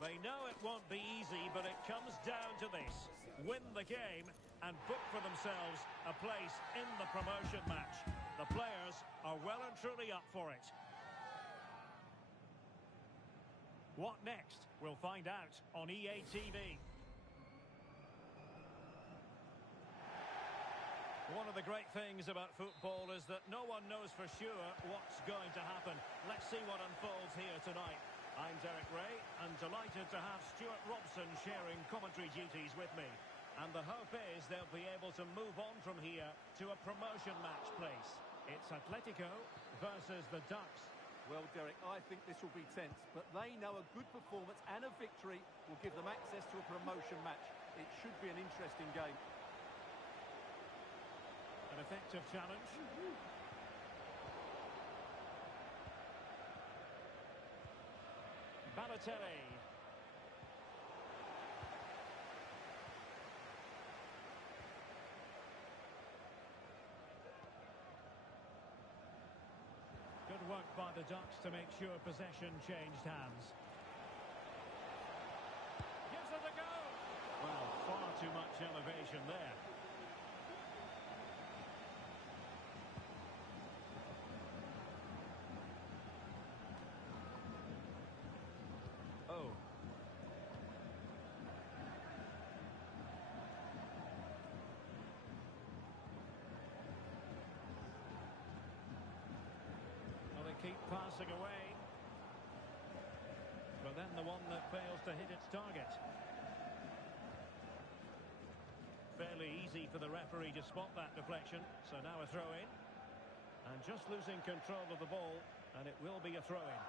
They know it won't be easy, but it comes down to this. Win the game and book for themselves a place in the promotion match. The players are well and truly up for it. What next? We'll find out on EA TV. One of the great things about football is that no one knows for sure what's going to happen. Let's see what unfolds here tonight. I'm Derek Ray, and delighted to have Stuart Robson sharing commentary duties with me. And the hope is they'll be able to move on from here to a promotion match place. It's Atletico versus the Ducks. Well, Derek, I think this will be tense, but they know a good performance and a victory will give them access to a promotion match. It should be an interesting game. An effective challenge. Balotelli. Good work by the Ducks to make sure possession changed hands. Gives it a go. Well, far too much elevation there. Oh. Well, they keep passing away. But then the one that fails to hit its target. Fairly easy for the referee to spot that deflection. So now a throw-in. And just losing control of the ball. And it will be a throw-in.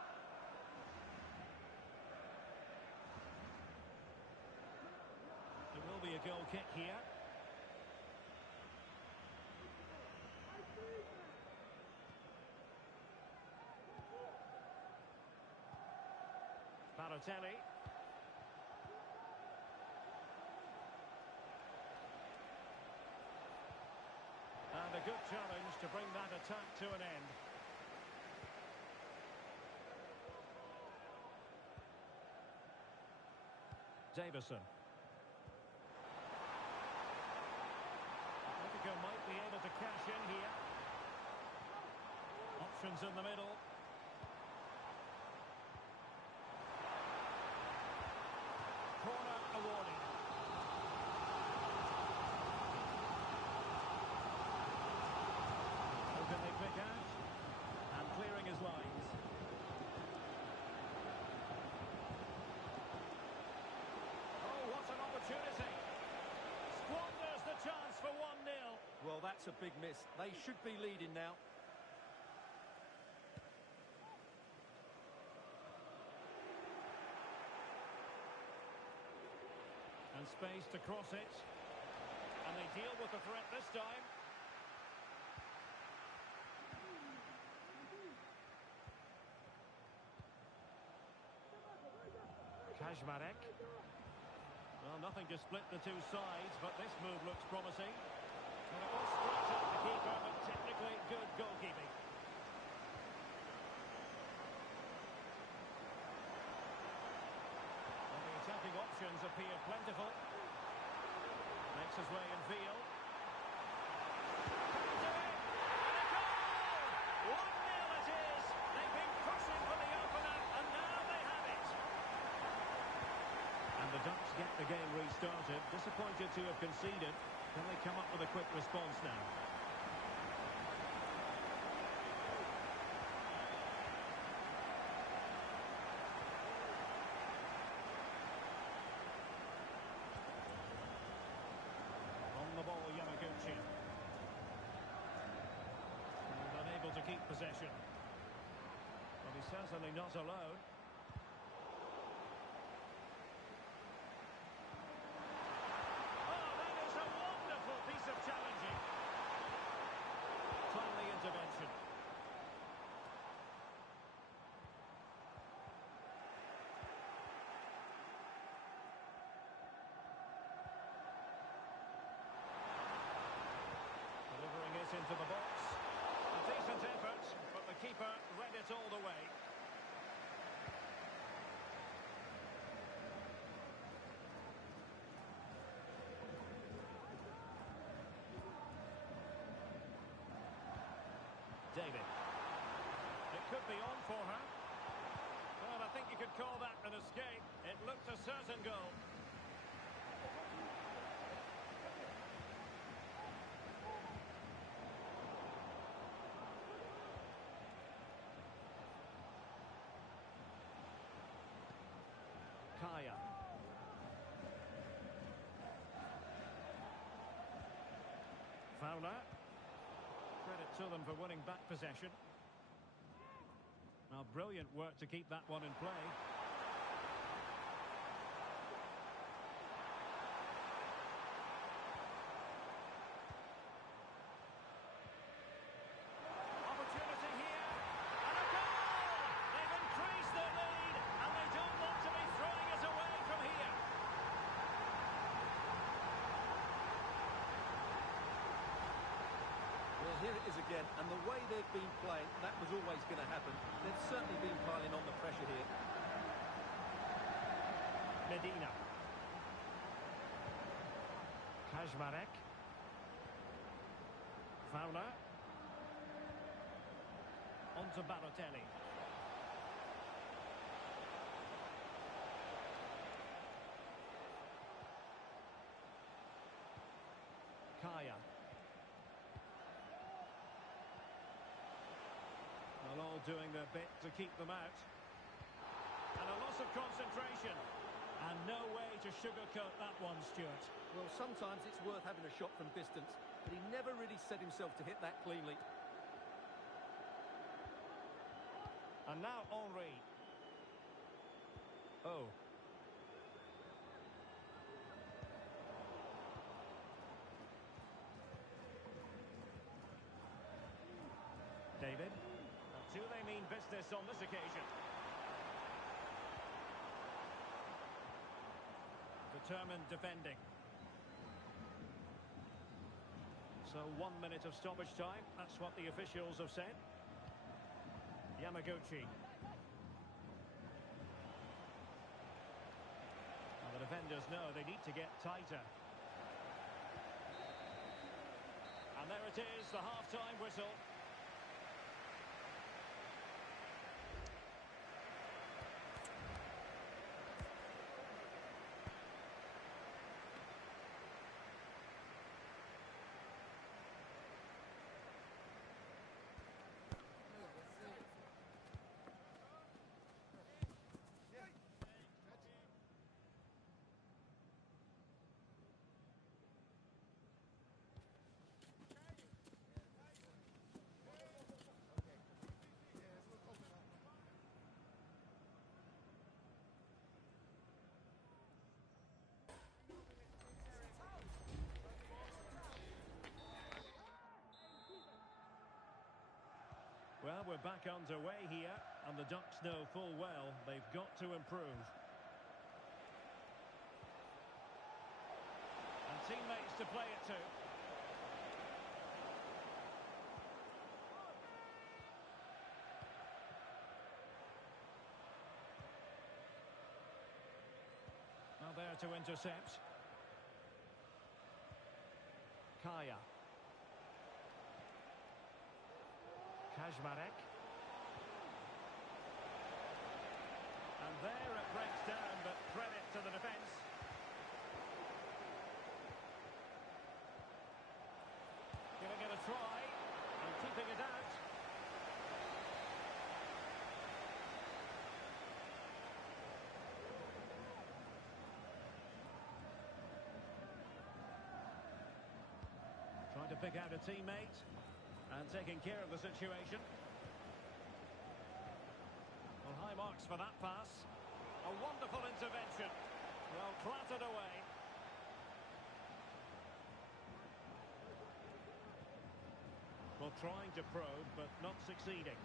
There will be a goal kick here. Balotelli. And a good challenge to bring that attack to an end. Davison. Atletico might be able to cash in here. Options in the middle. Corner awarded. Who can they pick out? And clearing his lines. Oh, what an opportunity. Squanders the chance for 1-0. Well, that's a big miss. They should be leading now. And space to cross it. And they deal with the threat this time. Kajmarek. Well, nothing to split the two sides, but this move looks promising. And it was straight at the keeper, but technically good goalkeeping. And the attacking options appear plentiful. Makes his way in field. Can he do it? And a goal! 1-0 it is. They've been pushing for the opener, and now they have it. And the Ducks get the game restarted. Disappointed to have conceded. Can they come up with a quick response now? On the ball, Yamaguchi. And unable to keep possession. Well, he's certainly not alone. Piece of challenging. Timely intervention. Delivering it into the box. A decent effort, but the keeper read it all the way. be on for her. Well, I think you could call that an escape. It looked a certain goal. Kaya. Fowler. Credit to them for winning back possession. Now, brilliant work to keep that one in play. Opportunity here, and a goal! They've increased their lead, and they don't want to be throwing it away from here. Well, here it is again, and the way they've been playing, that was always going to happen. They've certainly been piling on the pressure here. Medina. Kajmarek. Fowler. On to Balotelli. Kaya. Well, all doing their bit to keep them out. And a loss of concentration. And no way to sugarcoat that one, Stuart. Well, sometimes it's worth having a shot from distance, but he never really set himself to hit that cleanly. And now Henry. Oh. David. Do they mean business on this occasion? Determined defending. So 1 minute of stoppage time. That's what the officials have said. Yamaguchi. Well, the defenders know they need to get tighter. And there it is, the half-time whistle. Well, we're back underway here, and the Ducks know full well they've got to improve. And teammates to play it to. Now there to intercept. Kaya. Kajmarek. And there it breaks down, but credit to the defence. Giving it a try, and keeping it out. Trying to pick out a teammate. And taking care of the situation. Well, high marks for that pass. A wonderful intervention. Well, clattered away. Well, trying to probe, but not succeeding.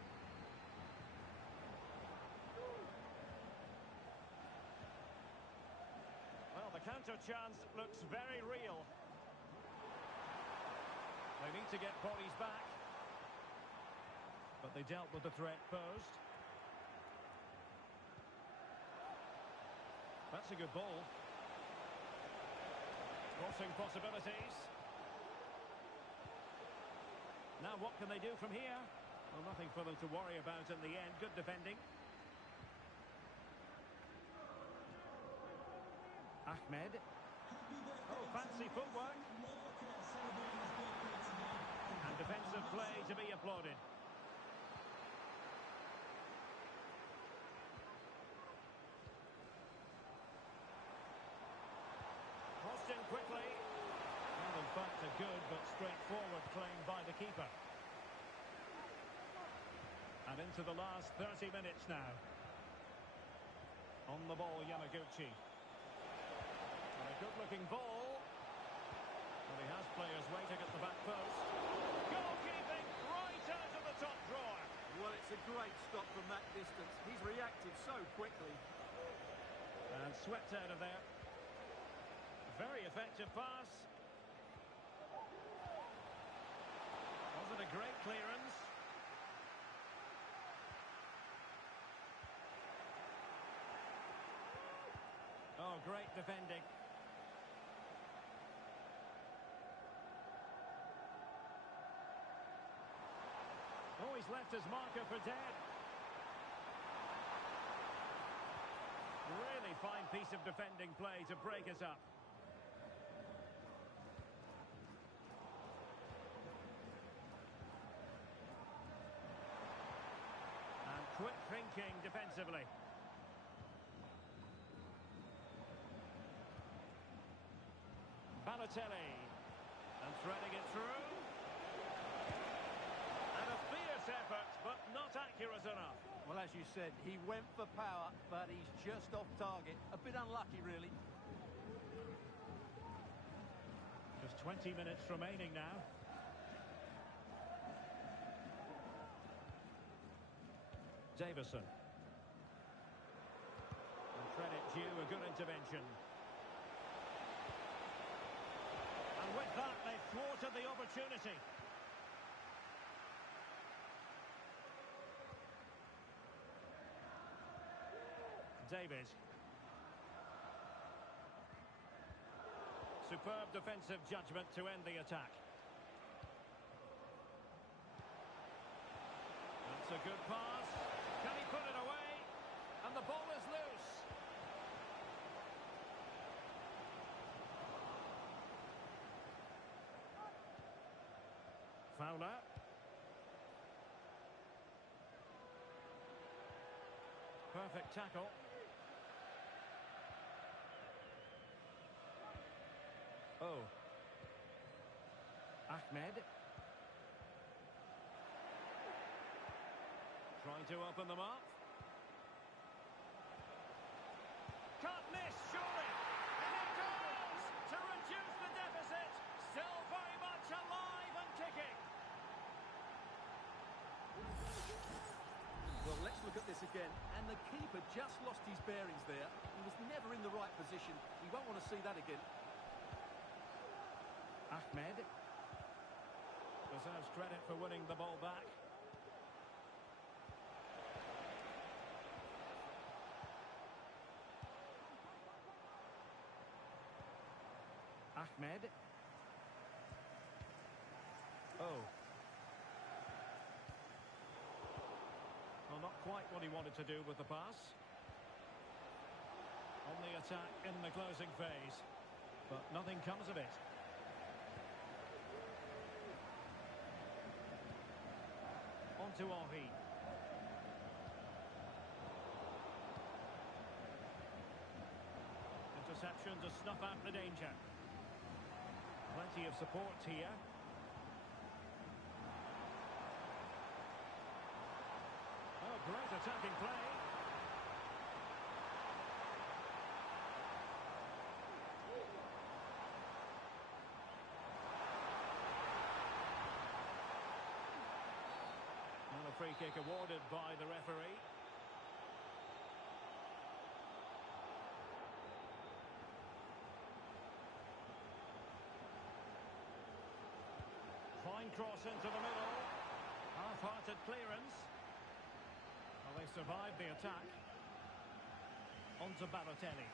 Well, the counter chance looks very real. They need to get bodies back. But they dealt with the threat posed. That's a good ball. Crossing possibilities. Now what can they do from here? Well, nothing for them to worry about in the end. Good defending. Ahmed. Oh, fancy footwork. And defensive play to be applauded. Crossed in quickly. Well, in fact, a good but straightforward claim by the keeper. And into the last 30 minutes now. On the ball, Yamaguchi. And a good-looking ball. Well, he has players waiting at the back post. Goalkeeping right out of the top drawer. Well, it's a great stop from that distance. He's reacted so quickly. And swept out of there. Very effective pass. Was it a great clearance? Oh, great defending. Oh, he's left his marker for dead. Really fine piece of defending play to break us up. And quick thinking defensively. Balotelli. And threading it through. And a fierce effort, but not accurate enough. Well, as you said, he went for power, but he's just off target. A bit unlucky, really. Just 20 minutes remaining now. Davison. And credit due, a good intervention. And with that, they thwarted the opportunity. David. Superb defensive judgment to end the attack. That's a good pass. Can he put it away? And the ball is loose. Fowler. Perfect tackle. Oh. Ahmed. Trying to open them up. Can't miss, surely. And it goes to reduce the deficit. Still very much alive and kicking. Well, let's look at this again. And the keeper just lost his bearings there. He was never in the right position. He won't want to see that again. Ahmed deserves credit for winning the ball back. Ahmed. Oh. Well, not quite what he wanted to do with the pass. On the attack in the closing phase. But nothing comes of it. On to Ahi. Interception to snuff out the danger. Plenty of support here. Oh, great attacking play. And a free kick awarded by the referee. Fine cross into the middle. Half-hearted clearance. Well, they survived the attack. On to Balotelli.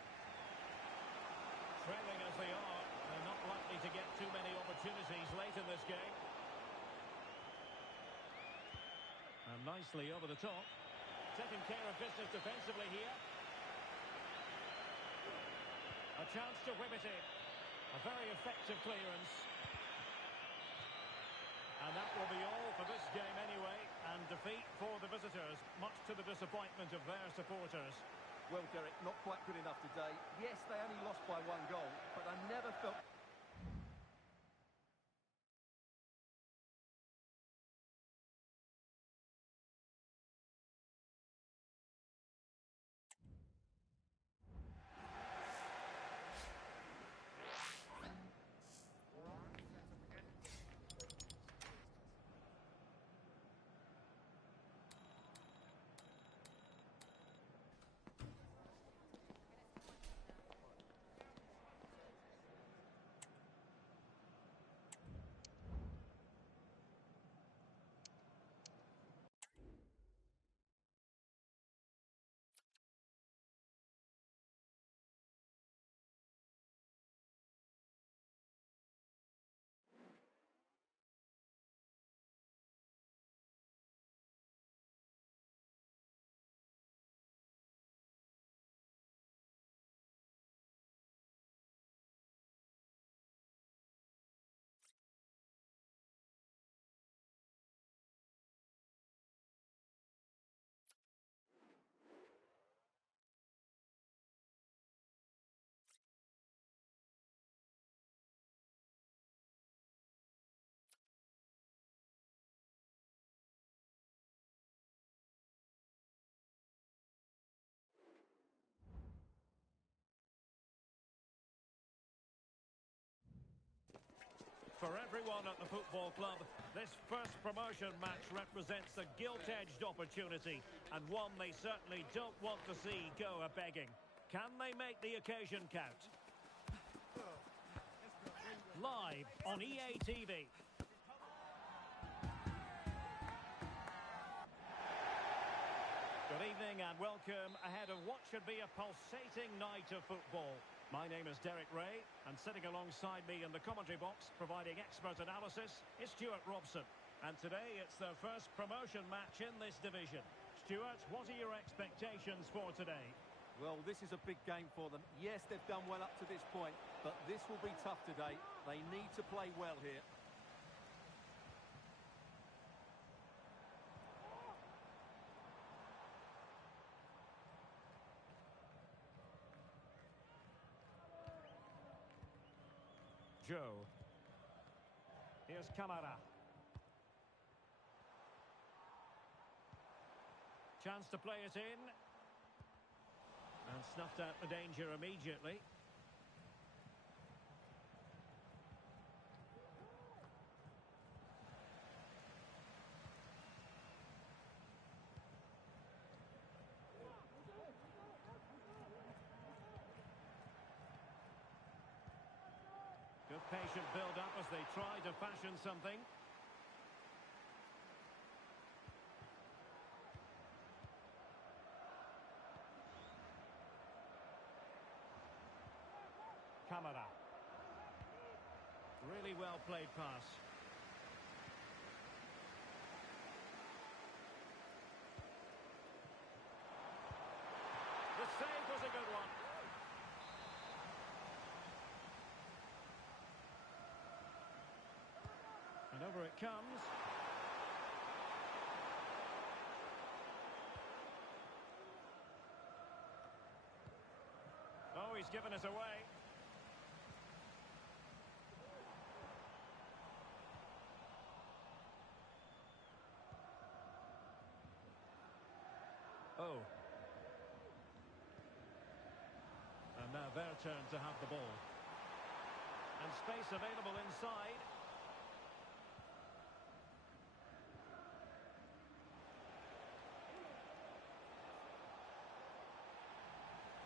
Trailing as they are, they're not likely to get too many opportunities late in this game. nicely over the top. Taking care of business defensively here. A chance to whip it in. A very effective clearance. And that will be all for this game anyway. And defeat for the visitors, much to the disappointment of their supporters. Well, Derek, not quite good enough today. Yes, they only lost by 1 goal, but I never felt... For everyone at the football club, this first promotion match represents a gilt-edged opportunity, and one they certainly don't want to see go a-begging. Can they make the occasion count? Live on EA TV. Good evening and welcome ahead of what should be a pulsating night of football. My name is Derek Ray, and sitting alongside me in the commentary box, providing expert analysis, is Stuart Robson. And today it's their first promotion match in this division. Stuart, what are your expectations for today? Well, this is a big game for them. Yes, they've done well up to this point, but this will be tough today. They need to play well here. Joe. Here's Camara. Chance to play it in. And snuffed out the danger immediately. Good patient build-up as they try to fashion something. Camara. Really well played pass. The save was a good one. And over it comes. Oh, he's given us away. Oh. And now their turn to have the ball. And space available inside.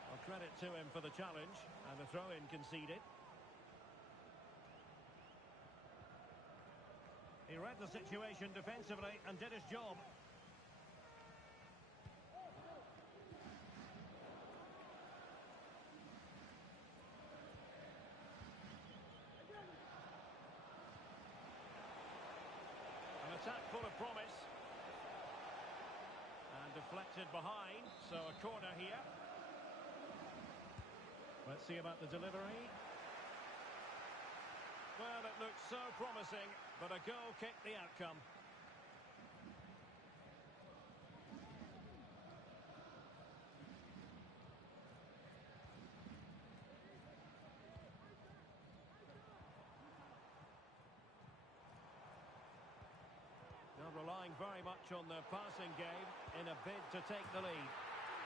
Well, credit to him for the challenge. And the throw-in conceded. He read the situation defensively and did his job. An attack full of promise. deflected behind, so a corner here. Let's see about the delivery. Well, it looks so promising, but a goal kicked the outcome. They're relying very much on their passing game in a bid to take the lead.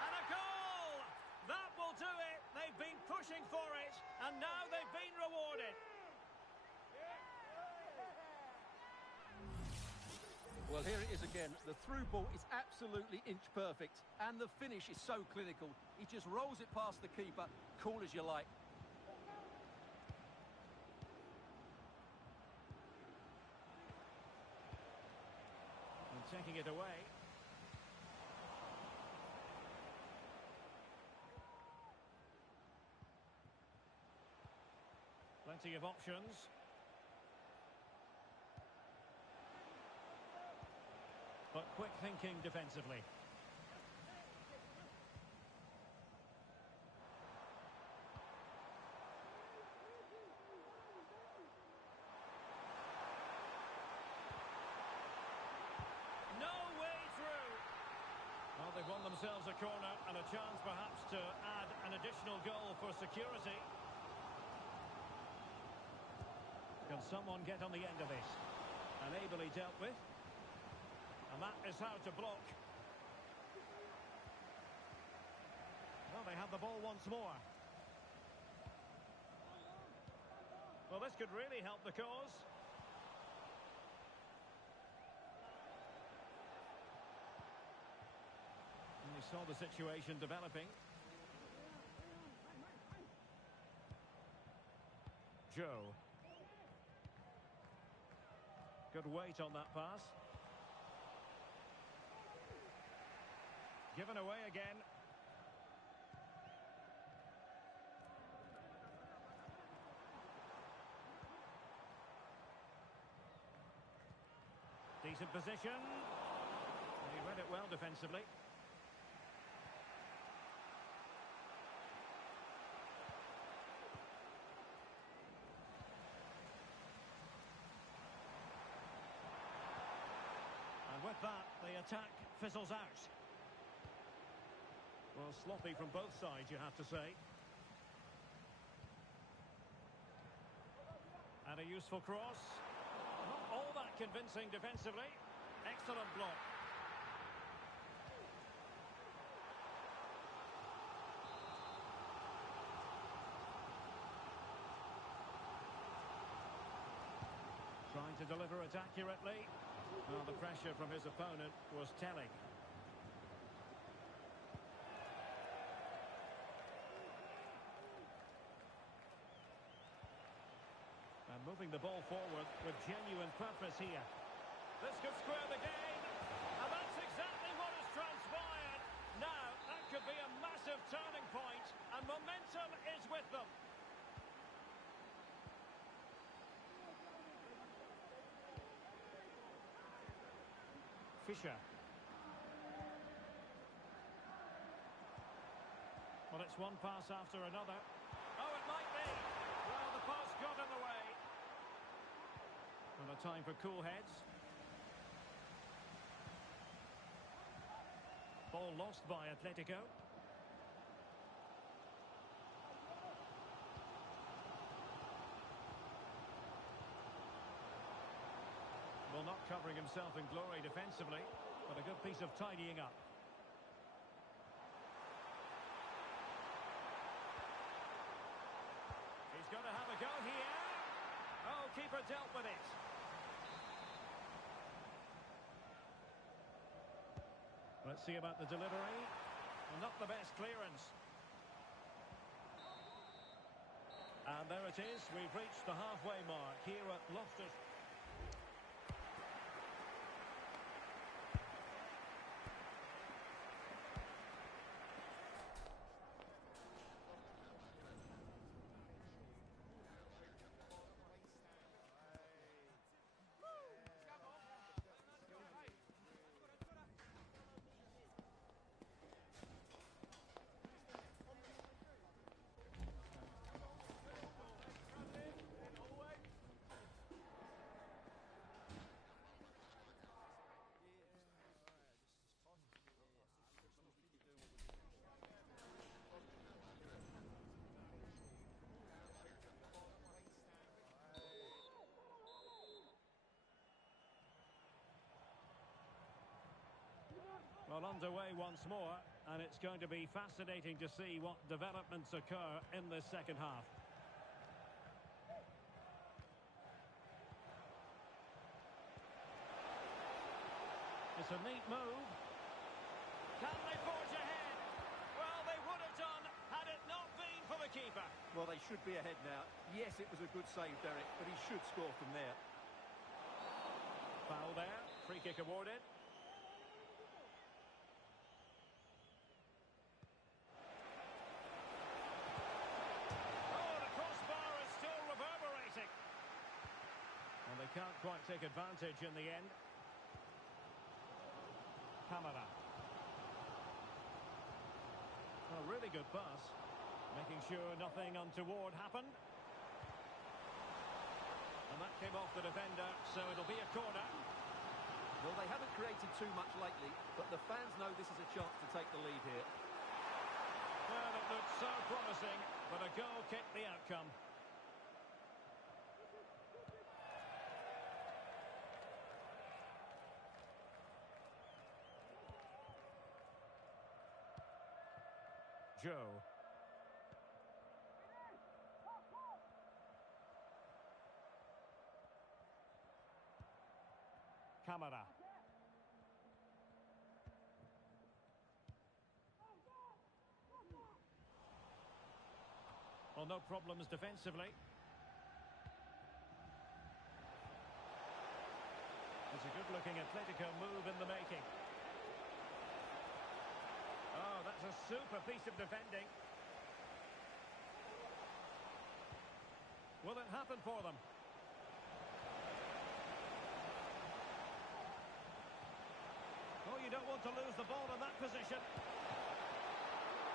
And a goal! That will do it! They've been pushing for it, and now they've been rewarded. Well, here it is again. The through ball is absolutely inch perfect, and the finish is so clinical. He just rolls it past the keeper, cool as you like. And taking it away. Plenty of options. But quick thinking defensively. No way through. Well, they've won themselves a corner and a chance perhaps to add an additional goal for security. Can someone get on the end of this? And ably dealt with. And that is how to block. Well, they have the ball once more. Well, this could really help the cause. And we saw the situation developing. Joe. Good weight on that pass. Given away again. Decent position. He read it well defensively. And with that, the attack fizzles out. Well, sloppy from both sides, you have to say. And a useful cross. Not all that convincing defensively. Excellent block. Trying to deliver it accurately. Well, the pressure from his opponent was telling. Moving the ball forward with genuine purpose here. This could square the game. And that's exactly what has transpired. Now, that could be a massive turning point, and momentum is with them. Fisher. Well, it's one pass after another. Oh, it might be. Well, the pass got in the way. And a time for cool heads. Ball lost by Atletico. Well, not covering himself in glory defensively, but a good piece of tidying up. He's going to have a go here. Oh, keeper dealt with it. Let's see about the delivery. Well, not the best clearance. And there it is. We've reached the halfway mark here at Loftus. Well, underway once more, and it's going to be fascinating to see what developments occur in this second half. It's a neat move. Can they forge ahead? Well, they would have done had it not been for the keeper. Well, they should be ahead now. Yes, it was a good save, Derek, but he should score from there. Foul there. Free kick awarded. Oh, the crossbar is still reverberating. And they can't quite take advantage in the end. Camera. A really good pass. Making sure nothing untoward happened. And that came off the defender, so it'll be a corner. Well, they haven't created too much lately, but the fans know this is a chance to take the lead here. Well, it looked so promising, but a goal kicked the outcome. Joe. Camera. Well, no problems defensively. It's a good-looking Atletico move in the making. Oh, that's a super piece of defending. Will it happen for them? Oh, you don't want to lose the ball in that position.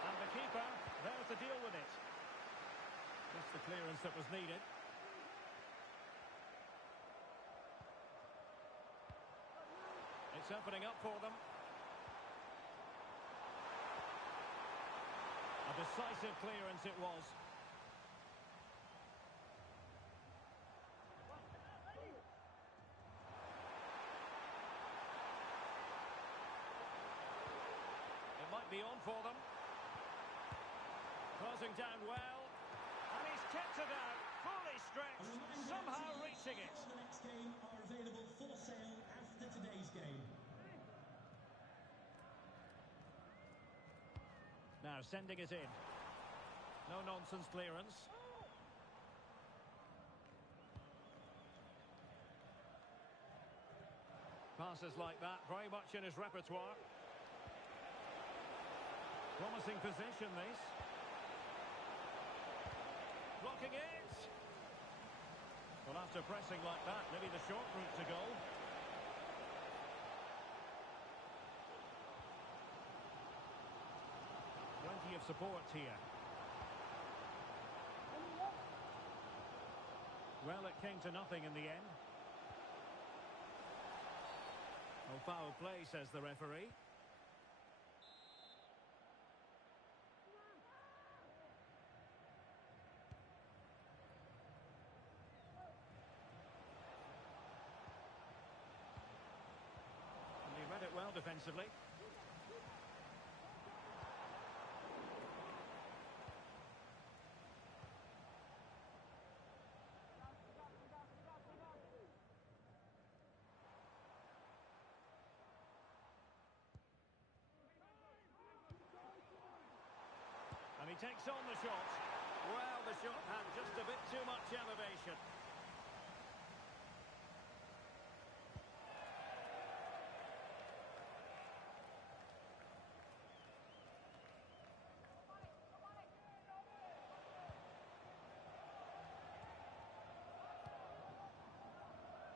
And the keeper there to deal with it. Just the clearance that was needed. It's opening up for them. A decisive clearance it was. It might be on for them. Closing down well. And he's kept it out. Fully stretched. Somehow reaching it. The next game are available for sale after today's game. Now sending it in. No nonsense clearance. Passes like that, very much in his repertoire. Promising position, this. Blocking it. Well, after pressing like that, maybe the short route to goal. Plenty of support here. Well, it came to nothing in the end. Oh, foul play, says the referee. And he read it well defensively. And he takes on the shot. Well, the shot had just a bit too much elevation.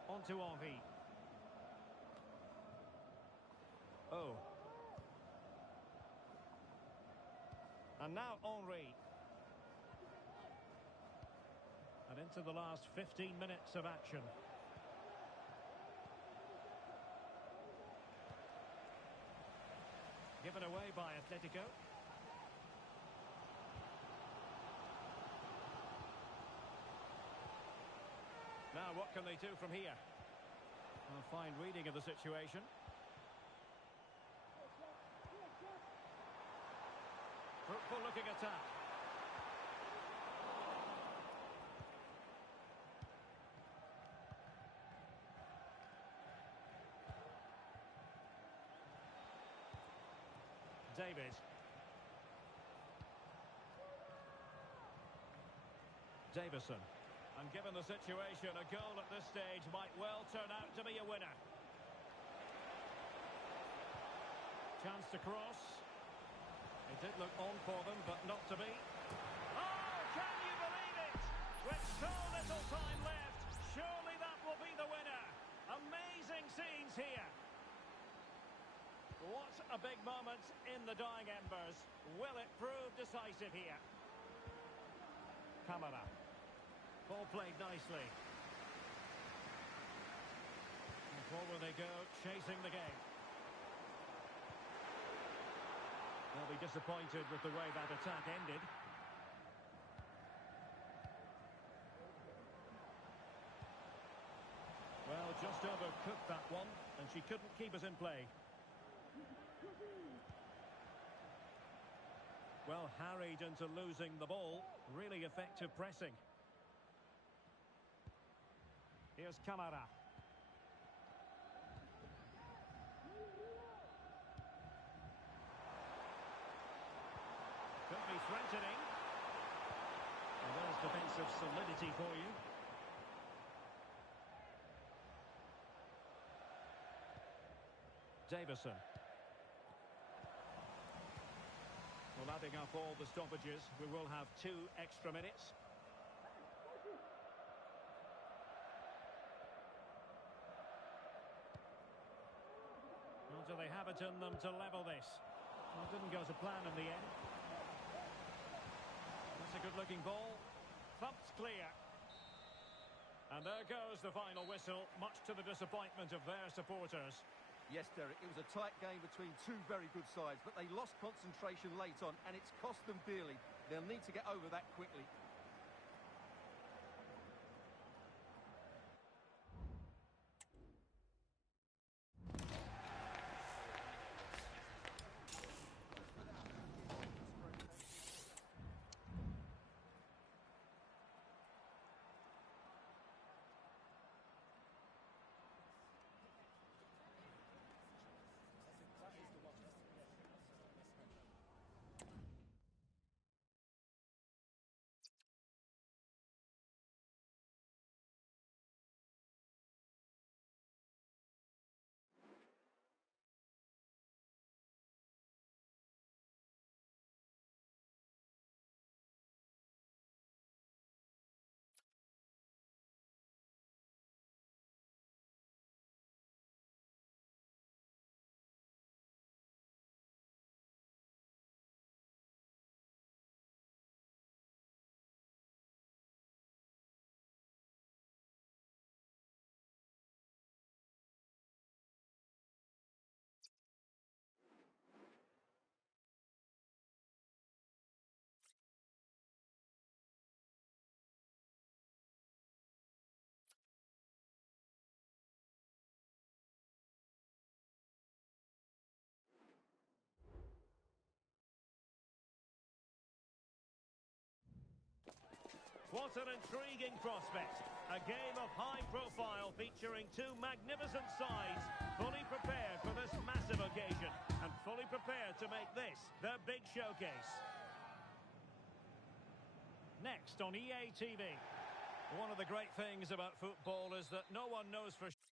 On to Henry. Oh. And now Henry. And into the last 15 minutes of action. Given away by Atletico. Now what can they do from here? A fine reading of the situation. Fruitful looking attack. David. Davison. And given the situation, a goal at this stage might well turn out to be a winner. Chance to cross. It did look on for them, but not to be. Oh, can you believe it? With so little time left, surely that will be the winner. Amazing scenes here. What a big moment in the dying embers. Will it prove decisive here? Camara. Ball played nicely. And forward they go, chasing the game. They'll be disappointed with the way that attack ended. Well, just overcooked that one, and she couldn't keep us in play. Well, harried into losing the ball. Really effective pressing. Here's Camara. Could be threatening. And there's defensive solidity for you. Davison. Well, adding up all the stoppages, we will have 2 extra minutes. Well, do they have it in them to level this? Well, it didn't go to plan in the end. That's a good-looking ball. Thumped clear. And there goes the final whistle, much to the disappointment of their supporters. Yes, Derek, it was a tight game between 2 very good sides, but they lost concentration late on, and it's cost them dearly. They'll need to get over that quickly. What an intriguing prospect. A game of high profile featuring 2 magnificent sides, fully prepared for this massive occasion and fully prepared to make this their big showcase. Next on EA TV. One of the great things about football is that no one knows for sure.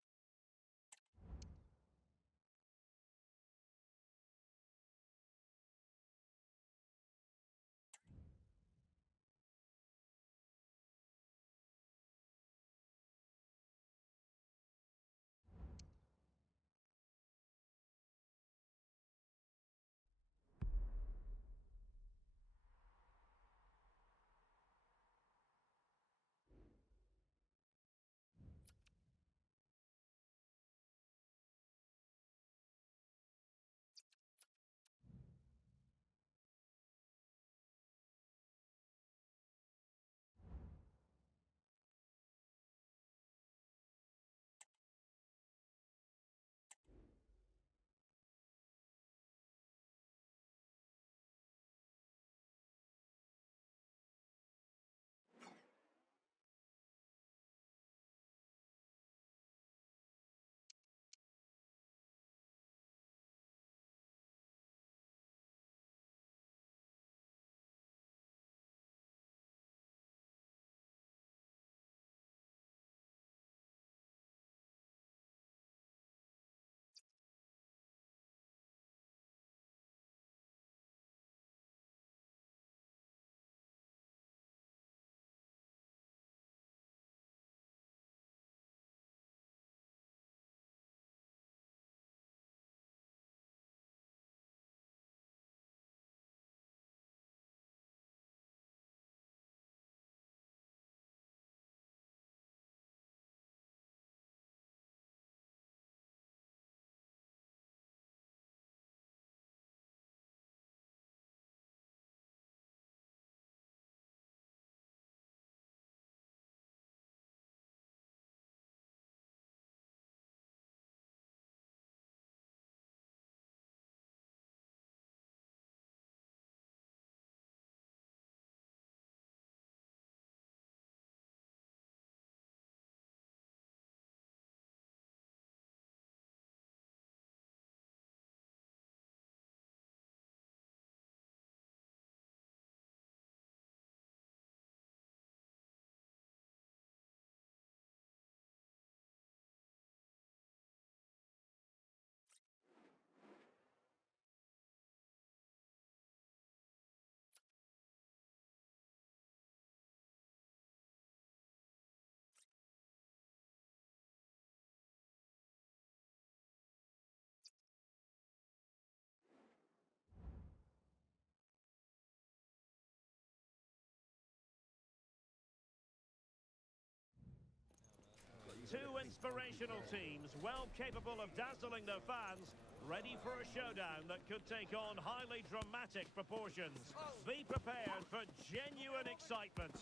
Aspirational teams, well capable of dazzling their fans, ready for a showdown that could take on highly dramatic proportions. Be prepared for genuine excitement.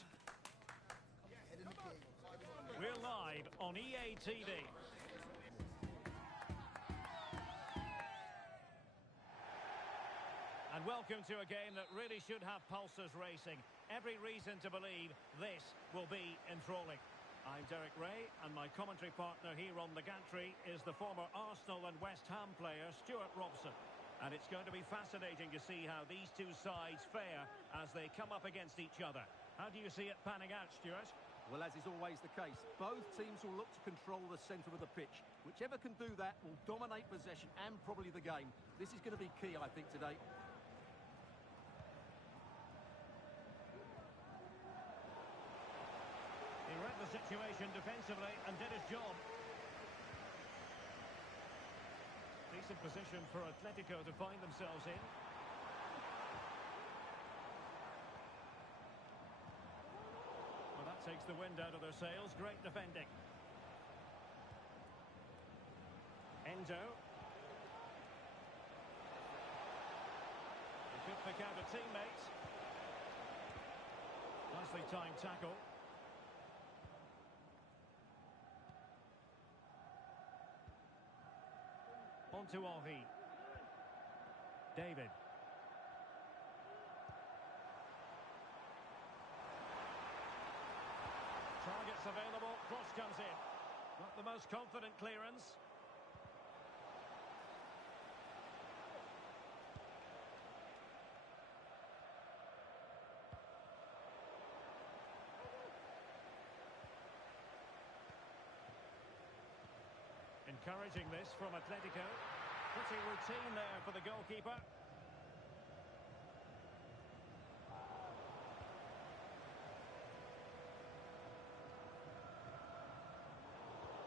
We're live on EA TV. And welcome to a game that really should have pulses racing. Every reason to believe this will be enthralling. I'm Derek Ray, and my commentary partner here on the gantry is the former Arsenal and West Ham player, Stuart Robson. And it's going to be fascinating to see how these two sides fare as they come up against each other. How do you see it panning out, Stuart? Well, as is always the case, both teams will look to control the centre of the pitch. Whichever can do that will dominate possession and probably the game. This is going to be key, I think, today. He read the situation defensively and did his job. Decent position for Atletico to find themselves in. Well, that takes the wind out of their sails. Great defending. Endo. He could pick out a teammate. Nicely timed tackle. On to Henry. David. Targets available. Cross comes in. Not the most confident clearance. Encouraging this from Atletico. Pretty routine there for the goalkeeper.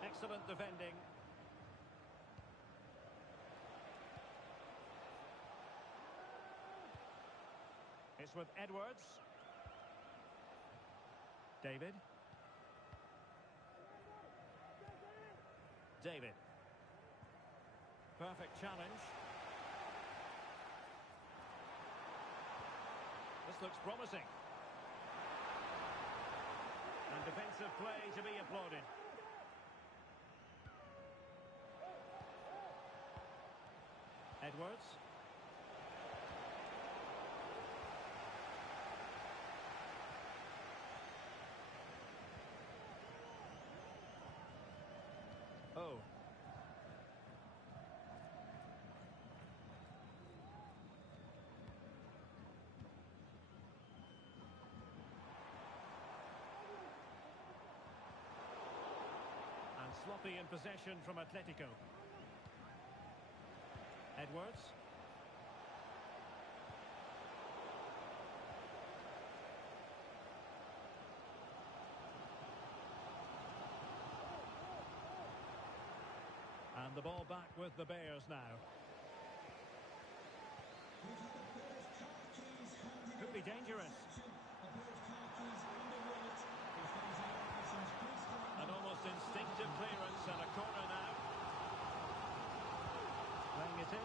Excellent defending. It's with Edwards. David. David. Perfect challenge. This looks promising. And defensive play to be applauded. Edwards. Oh. And sloppy in possession from Atletico. Edwards. And the ball back with the Bears now. Could be dangerous. An almost instinctive clearance and a corner now. Playing it in.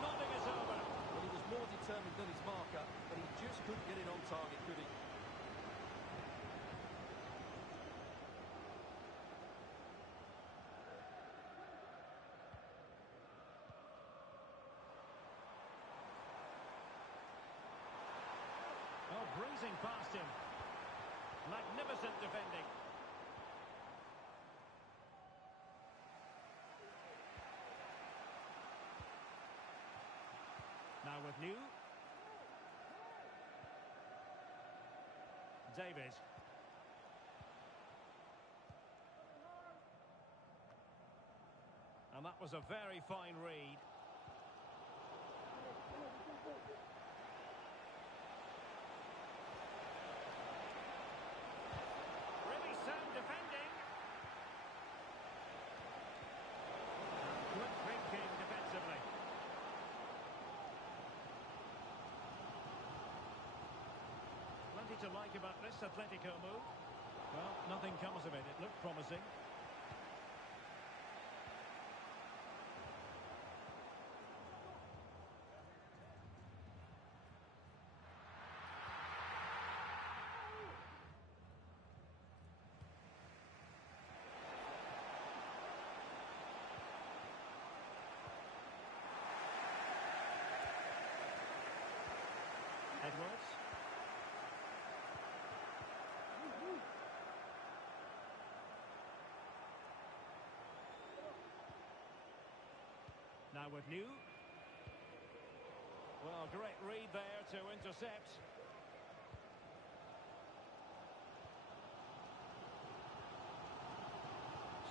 Nodding it over. Well, he was more determined than his marker, but he just couldn't get it on target, could he? Oh, breezing past him. Magnificent defending. Now with New. David. And that was a very fine read. Really sound defending. Good thinking defensively. Plenty to like about this Atletico move. Well, nothing comes of it. It looked promising. Now with New. Well, great read there to intercept.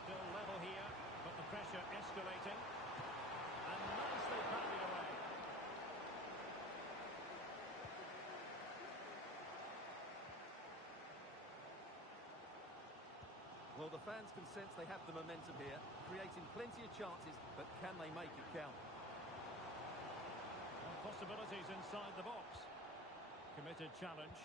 Still level here, but the pressure escalating. And nicely parried away. Well, the fans can sense they have the momentum here, creating plenty of chances, but can they make it count? Well, possibilities inside the box. Committed challenge.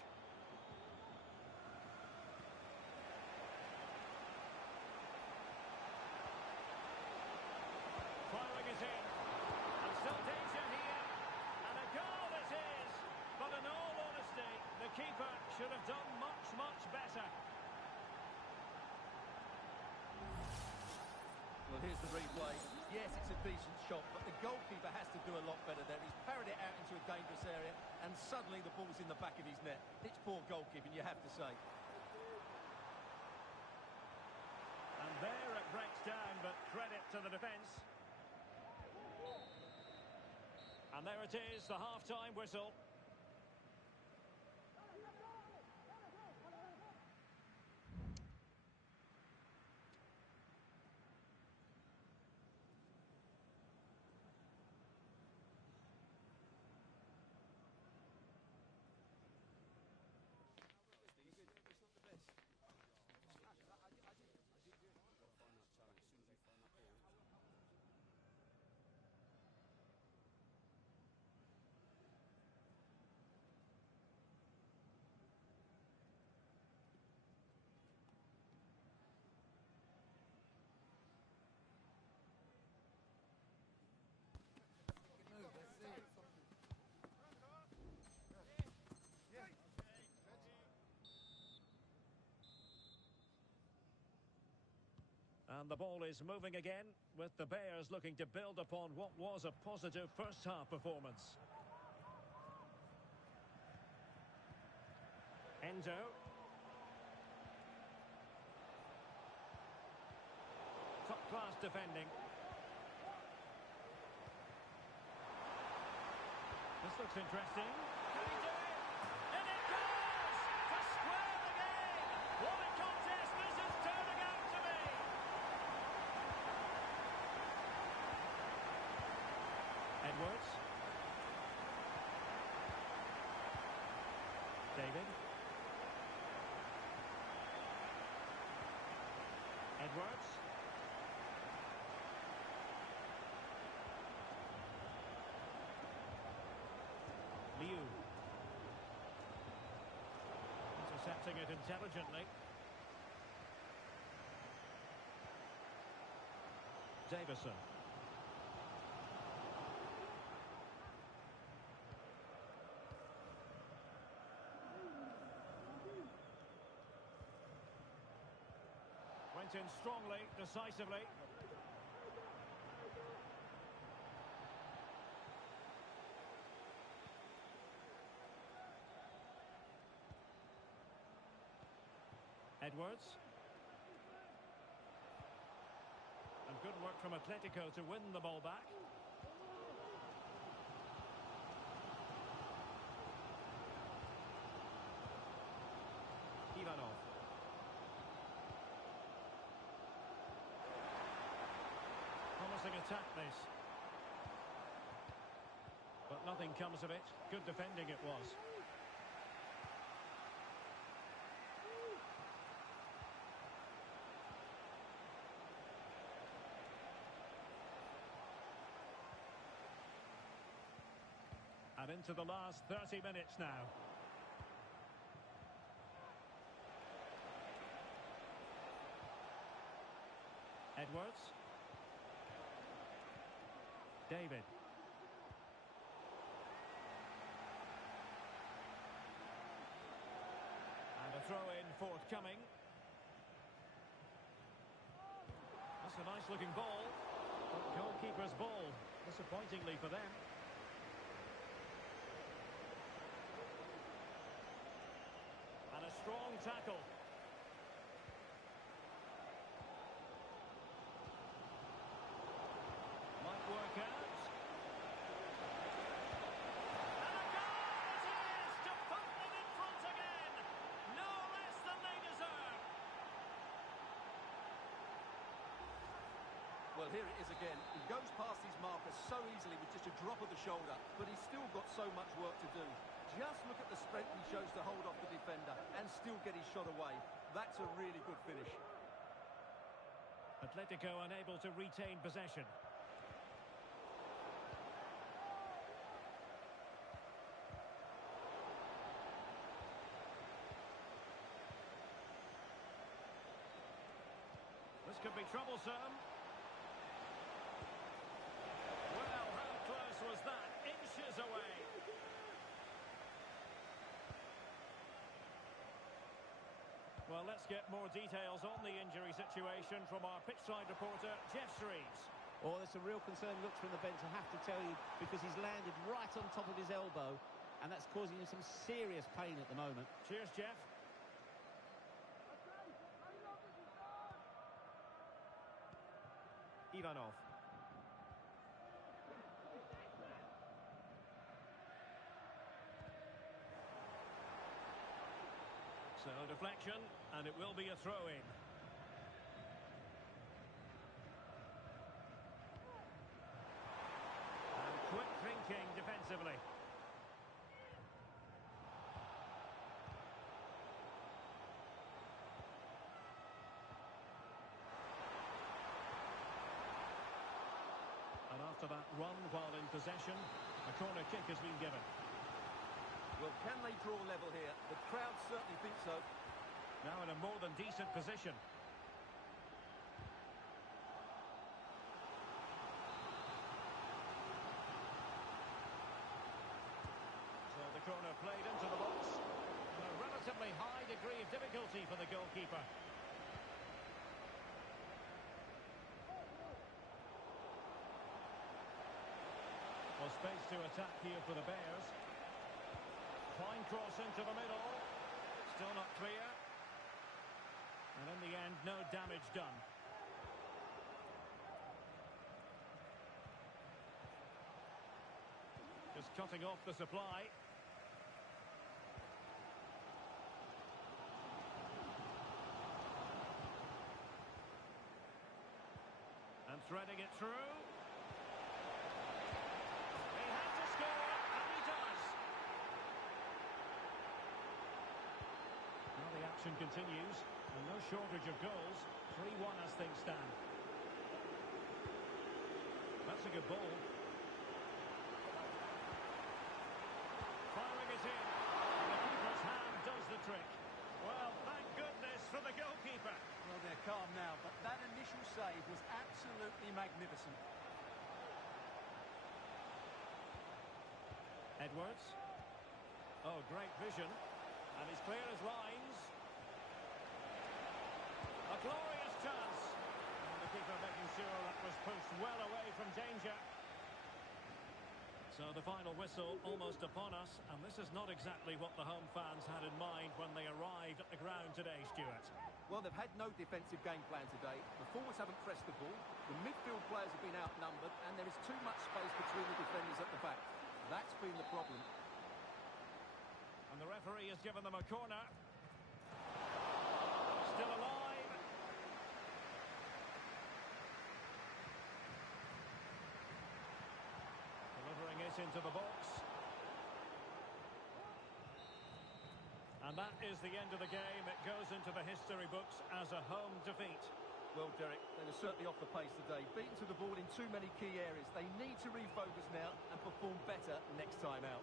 Firing it in. And still danger here. And a goal it is. But in all honesty, the keeper should have done much, much better. Well, here's the replay. Yes, it's a decent shot, but the goalkeeper has to do a lot better there. He's parried it out into a dangerous area, and suddenly the ball's in the back of his net. It's poor goalkeeping, you have to say. And there it breaks down, but credit to the defence. And there it is, the half-time whistle. And the ball is moving again, with the Bears looking to build upon what was a positive first-half performance. Endo. Top-class defending. This looks interesting. Can he do it? And it goes! To square the game! What a contest this is turning out to be! Edwards. David. Edwards. Liu. Intercepting it intelligently. Davison. Went in strongly, decisively. Edwards. And good work from Atletico to win the ball back. Ivanov. Promising attack this. But nothing comes of it. Good defending it was. And into the last 30 minutes now. Edwards. David. And a throw-in forthcoming. That's a nice-looking ball. But goalkeeper's ball, disappointingly for them. And a strong tackle. Might work out. Well, here it is again. He goes past his marker so easily with just a drop of the shoulder, but he's still got so much work to do. Just look at the strength he shows to hold off the defender and still get his shot away. That's a really good finish. Atletico unable to retain possession. This could be troublesome. Well, how close was that? Inches away. Well, let's get more details on the injury situation from our pitchside reporter, Jeff Shreves. Oh, there's a real concern looks from the bench, I have to tell you, because he's landed right on top of his elbow, and that's causing him some serious pain at the moment. Cheers, Jeff. Ivanov. So, deflection, and it will be a throw-in. And quick thinking defensively. And after that run while in possession, a corner kick has been given. Well, can they draw level here? The crowd certainly think so. Now in a more than decent position. So the corner played into the box. And a relatively high degree of difficulty for the goalkeeper. Well, space to attack here for the Bears. Fine cross into the middle. Still not clear. And in the end, no damage done. Just cutting off the supply. And threading it through. He had to score, and he does. Now the action continues, and no shortage of goals. 3-1 as things stand. That's a good ball. Firing it in, and the keeper's hand does the trick. Well, thank goodness for the goalkeeper. Well, they're calm now, but that initial save was absolutely magnificent. Edwards. Oh, great vision. And he's clear as lines. A glorious chance. And the keeper making sure that was pushed well away from danger. So the final whistle almost upon us, and this is not exactly what the home fans had in mind when they arrived at the ground today, Stuart. Well, they've had no defensive game plan today. The forwards haven't pressed the ball. The midfield players have been outnumbered, and there is too much space between the defenders at the back. That's been the problem. And the referee has given them a corner. Still alive. Delivering it into the box. And that is the end of the game. It goes into the history books as a home defeat. Well, Derek, they were certainly off the pace today. Beaten to the ball in too many key areas. They need to refocus now and perform better next time out.